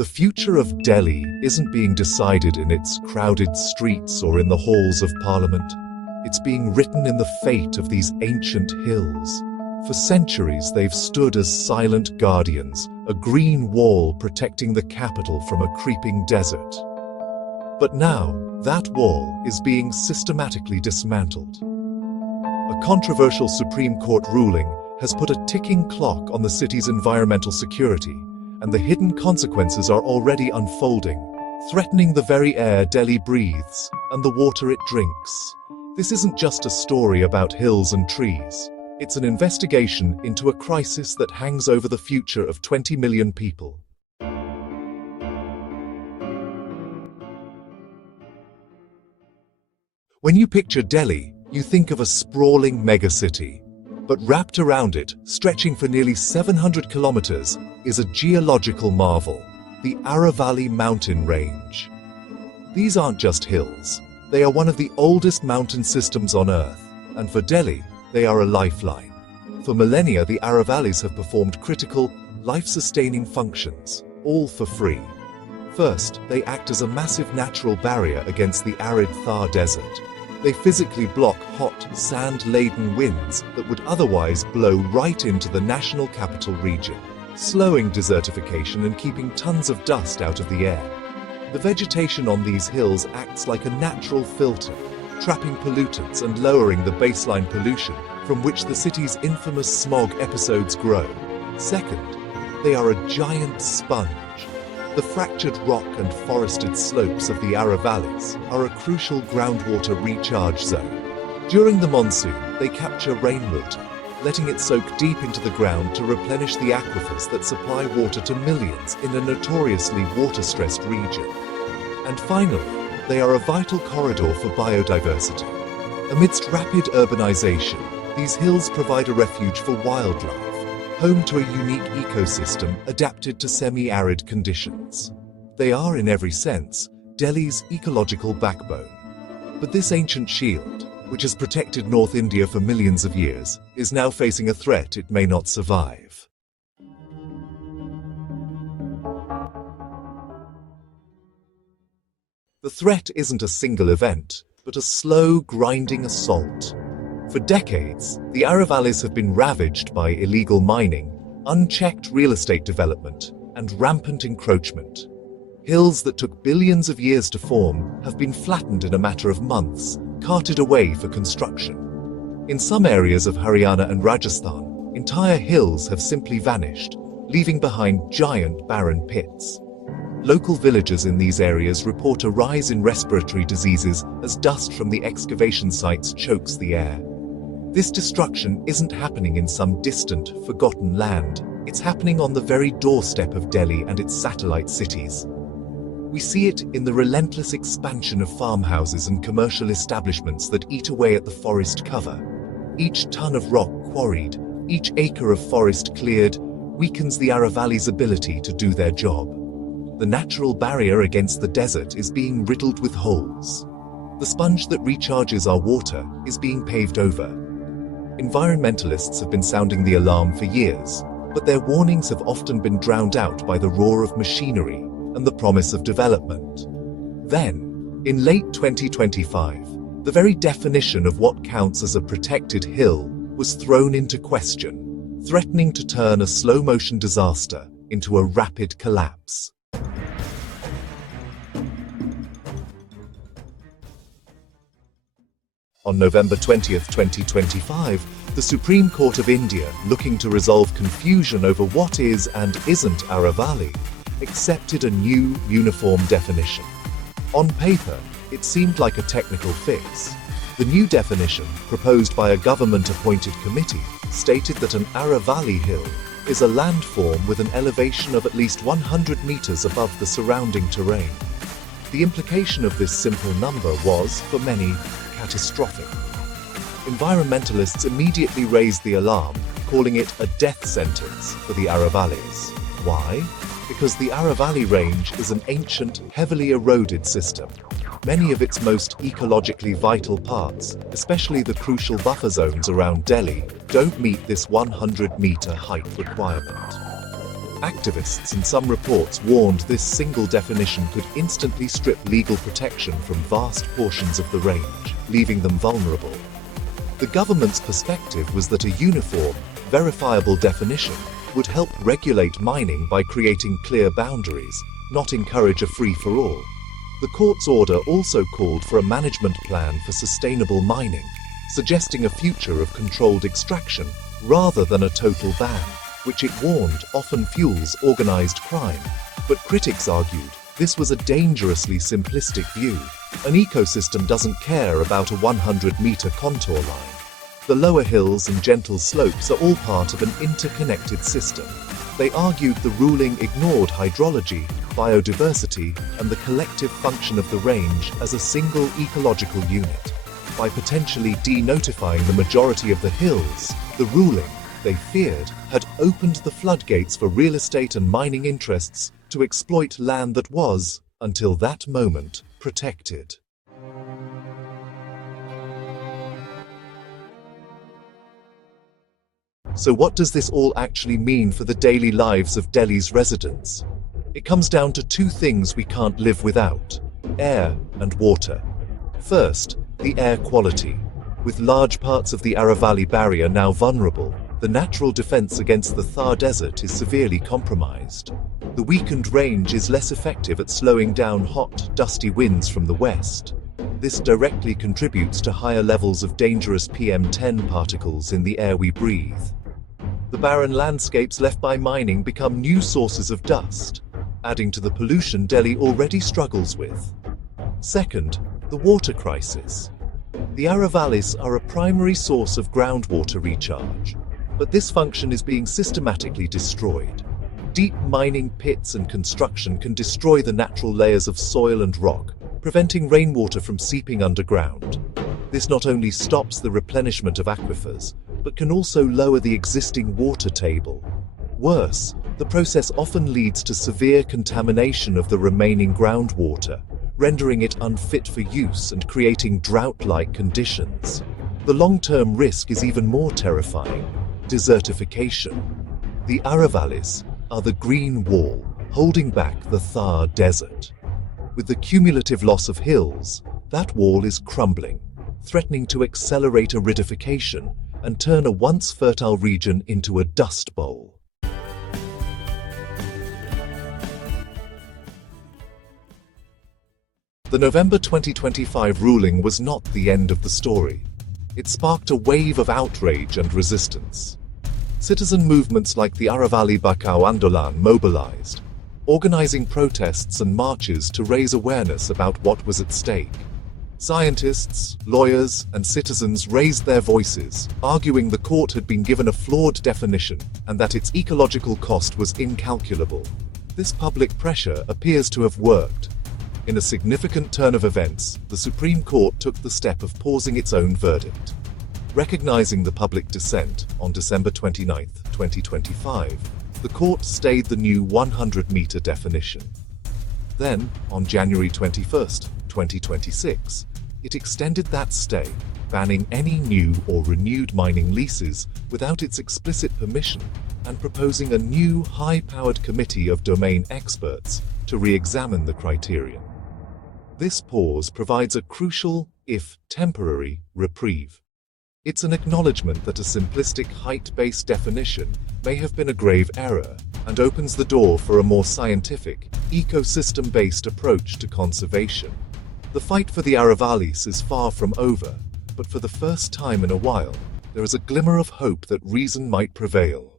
The future of Delhi isn't being decided in its crowded streets or in the halls of Parliament. It's being written in the fate of these ancient hills. For centuries, they've stood as silent guardians, a green wall protecting the capital from a creeping desert. But now, that wall is being systematically dismantled. A controversial Supreme Court ruling has put a ticking clock on the city's environmental security, and the hidden consequences are already unfolding, threatening the very air Delhi breathes and the water it drinks. This isn't just a story about hills and trees. It's an investigation into a crisis that hangs over the future of 20 million people. When you picture Delhi, you think of a sprawling megacity. But wrapped around it, stretching for nearly 700 kilometers, is a geological marvel, the Aravali mountain range. These aren't just hills. They are one of the oldest mountain systems on Earth, and for Delhi, they are a lifeline. For millennia, the Aravalis have performed critical, life-sustaining functions, all for free. First, they act as a massive natural barrier against the arid Thar Desert. They physically block hot, sand-laden winds that would otherwise blow right into the national capital region, slowing desertification and keeping tons of dust out of the air. The vegetation on these hills acts like a natural filter, trapping pollutants and lowering the baseline pollution from which the city's infamous smog episodes grow. Second, they are a giant sponge. The fractured rock and forested slopes of the Aravalis are a crucial groundwater recharge zone. During the monsoon, they capture rainwater, letting it soak deep into the ground to replenish the aquifers that supply water to millions in a notoriously water-stressed region. And finally, they are a vital corridor for biodiversity. Amidst rapid urbanization, these hills provide a refuge for wildlife, home to a unique ecosystem adapted to semi-arid conditions. They are, in every sense, Delhi's ecological backbone. But this ancient shield, which has protected North India for millions of years, is now facing a threat it may not survive. The threat isn't a single event, but a slow, grinding assault. For decades, the Aravalis have been ravaged by illegal mining, unchecked real estate development, and rampant encroachment. Hills that took billions of years to form have been flattened in a matter of months, carted away for construction. In some areas of Haryana and Rajasthan, entire hills have simply vanished, leaving behind giant barren pits. Local villagers in these areas report a rise in respiratory diseases as dust from the excavation sites chokes the air. This destruction isn't happening in some distant, forgotten land. It's happening on the very doorstep of Delhi and its satellite cities. We see it in the relentless expansion of farmhouses and commercial establishments that eat away at the forest cover. Each ton of rock quarried, each acre of forest cleared, weakens the Aravali's ability to do their job. The natural barrier against the desert is being riddled with holes. The sponge that recharges our water is being paved over. Environmentalists have been sounding the alarm for years, but their warnings have often been drowned out by the roar of machinery and the promise of development. Then, in late 2025, the very definition of what counts as a protected hill was thrown into question, threatening to turn a slow-motion disaster into a rapid collapse. On November 20, 2025, the Supreme Court of India, looking to resolve confusion over what is and isn't Aravali, accepted a new, uniform definition. On paper, it seemed like a technical fix. The new definition, proposed by a government-appointed committee, stated that an Aravali hill is a landform with an elevation of at least 100 meters above the surrounding terrain. The implication of this simple number was, for many, catastrophic. Environmentalists immediately raised the alarm, calling it a death sentence for the Aravalis. Why? Because the Aravali range is an ancient, heavily eroded system. Many of its most ecologically vital parts, especially the crucial buffer zones around Delhi, don't meet this 100-meter height requirement. Activists and some reports warned this single definition could instantly strip legal protection from vast portions of the range, leaving them vulnerable. The government's perspective was that a uniform, verifiable definition would help regulate mining by creating clear boundaries, not encourage a free-for-all. The court's order also called for a management plan for sustainable mining, suggesting a future of controlled extraction rather than a total ban, which it warned often fuels organized crime. But critics argued this was a dangerously simplistic view. An ecosystem doesn't care about a 100-meter contour line. The lower hills and gentle slopes are all part of an interconnected system. They argued the ruling ignored hydrology, biodiversity, and the collective function of the range as a single ecological unit. By potentially denotifying the majority of the hills, the ruling, they feared, had opened the floodgates for real estate and mining interests to exploit land that was, until that moment, protected. So what does this all actually mean for the daily lives of Delhi's residents? It comes down to two things we can't live without: air and water. First, the air quality. With large parts of the Aravali barrier now vulnerable, the natural defense against the Thar Desert is severely compromised. The weakened range is less effective at slowing down hot, dusty winds from the west. This directly contributes to higher levels of dangerous PM10 particles in the air we breathe. The barren landscapes left by mining become new sources of dust, adding to the pollution Delhi already struggles with. Second, the water crisis. The Aravalis are a primary source of groundwater recharge, but this function is being systematically destroyed. Deep mining pits and construction can destroy the natural layers of soil and rock, preventing rainwater from seeping underground. This not only stops the replenishment of aquifers, but can also lower the existing water table. Worse, the process often leads to severe contamination of the remaining groundwater, rendering it unfit for use and creating drought-like conditions. The long-term risk is even more terrifying: desertification. The Aravalis are the green wall holding back the Thar Desert. With the cumulative loss of hills, that wall is crumbling, threatening to accelerate aridification and turn a once fertile region into a dust bowl. The November 2025 ruling was not the end of the story. It sparked a wave of outrage and resistance. Citizen movements like the Aravali Bachao Andolan mobilized, organizing protests and marches to raise awareness about what was at stake. Scientists, lawyers, and citizens raised their voices, arguing the court had been given a flawed definition and that its ecological cost was incalculable. This public pressure appears to have worked. In a significant turn of events, the Supreme Court took the step of pausing its own verdict. Recognizing the public dissent, on December 29, 2025, the court stayed the new 100-meter definition. Then, on January 21, 2026, it extended that stay, banning any new or renewed mining leases without its explicit permission and proposing a new high-powered committee of domain experts to re-examine the criterion. This pause provides a crucial, if temporary, reprieve. It's an acknowledgement that a simplistic height-based definition may have been a grave error and opens the door for a more scientific, ecosystem-based approach to conservation. The fight for the Aravalis is far from over, but for the first time in a while, there is a glimmer of hope that reason might prevail.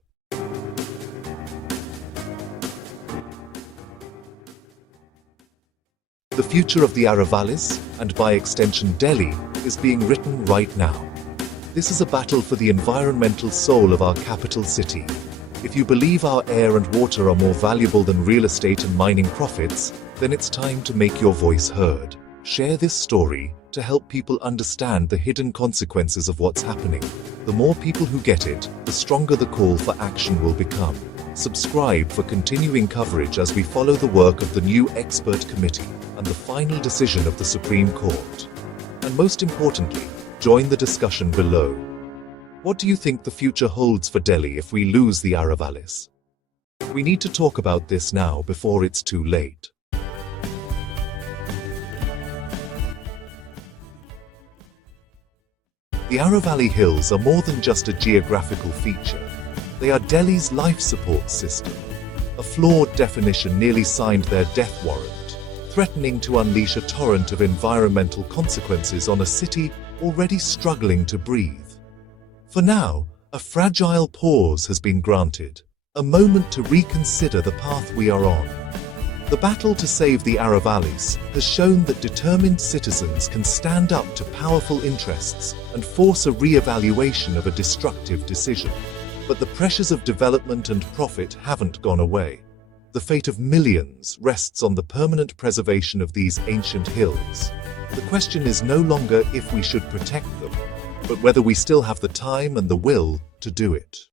The future of the Aravalis, and by extension Delhi, is being written right now. This is a battle for the environmental soul of our capital city. If you believe our air and water are more valuable than real estate and mining profits, then it's time to make your voice heard. Share this story to help people understand the hidden consequences of what's happening. The more people who get it, the stronger the call for action will become. Subscribe for continuing coverage as we follow the work of the new expert committee and the final decision of the Supreme Court. And most importantly, join the discussion below. What do you think the future holds for Delhi if we lose the Aravalis? We need to talk about this now before it's too late. The Aravali Hills are more than just a geographical feature. They are Delhi's life support system. A flawed definition nearly signed their death warrant, threatening to unleash a torrent of environmental consequences on a city already struggling to breathe. For now, a fragile pause has been granted, a moment to reconsider the path we are on. The battle to save the Aravalis has shown that determined citizens can stand up to powerful interests and force a re-evaluation of a destructive decision. But the pressures of development and profit haven't gone away. The fate of millions rests on the permanent preservation of these ancient hills. The question is no longer if we should protect them, but whether we still have the time and the will to do it.